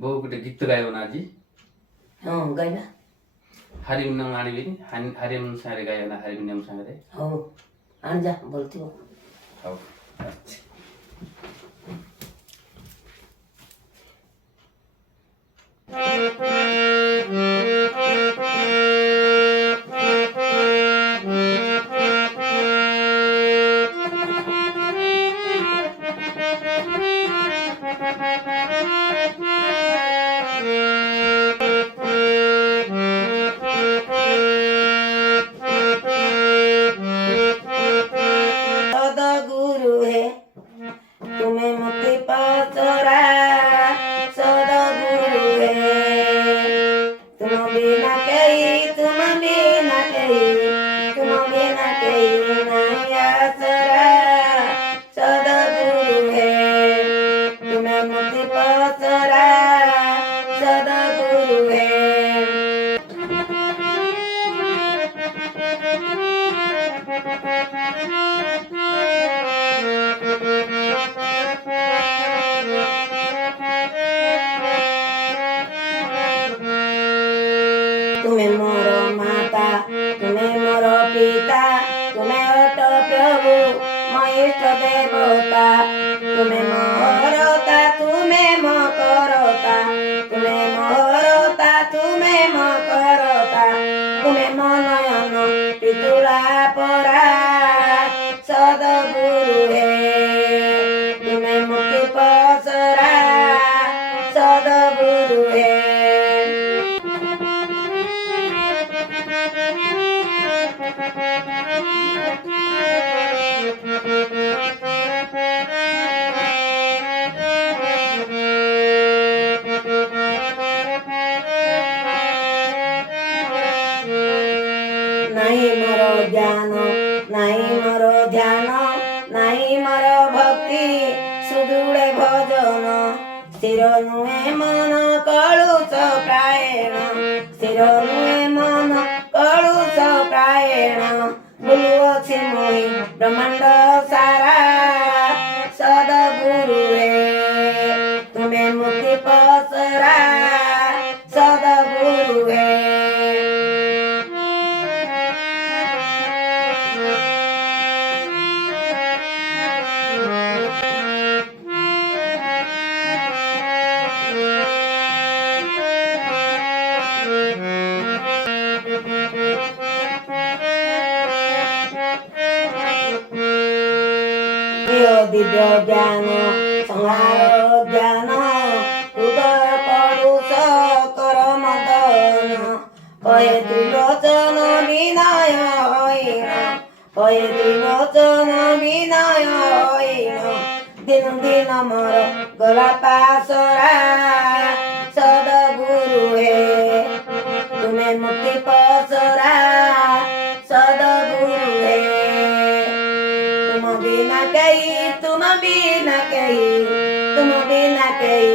ବୋଉ ଗୋଟେ ଗୀତ ଗାଇବ ନା ଆଜି? ହଁ ଗାଇବା। ହାରମୋନିୟମ ଆଣିବିନି, ହାରମୋନିୟମ ସାଙ୍ଗରେ ଗାଇବ ନା ହାରମୋନିୟମ ସାଙ୍ଗରେ? ହଉ ଆଣିଯା ବୋଲଥିବ। ହଉ ଅଛି। सदगुरु है तुम्हें मुक्ति पचरा, सदगुरु है तुम बिना कहीं, तुम बिना कहीं, तुम बिना कहीं नहीं आसरा, सदगुरु है तुम्हें मुक्ति पचरा, सदगुरु है। तुम्हें मोर माता, तुम्हें मोर पिता, तुम्हें अट प्रभु महेश देवता, तुम्हें मोरता, तुम्हें मकरता, तुम्हें मोरता, तुम्हें मकरता, तुम्हें मनयन पितुला परा, सदगुरु है तुम्हें मुक्ति पसरा, सदगुरु है। नहीं मोर ज्ञान, नहीं मोर ध्यान, नहीं मोर भक्ति सुदृढ़ भजन, स्थिर नुहे मन कलुष प्रायण, स्थिर नुहे मन कलुष प्रायण, बुलुअछि मोहि ब्रह्मांड सारा, सदगुरु है तुम्हें मुक्ति पसरा, सदगुरु है। दिव्य ज्ञान संहार ज्ञान, उदय कलुष कर मदन, कहे त्रिलोचन विनय होइन, कहे त्रिलोचन विनय होइन, दिन दिन मोर गला पासरा, सदगुरु है तुम्हें मुक्ति पसरा, सदगुरु है तुम बिना कहीं, तुम बिना कहीं, तुम बिना कहीं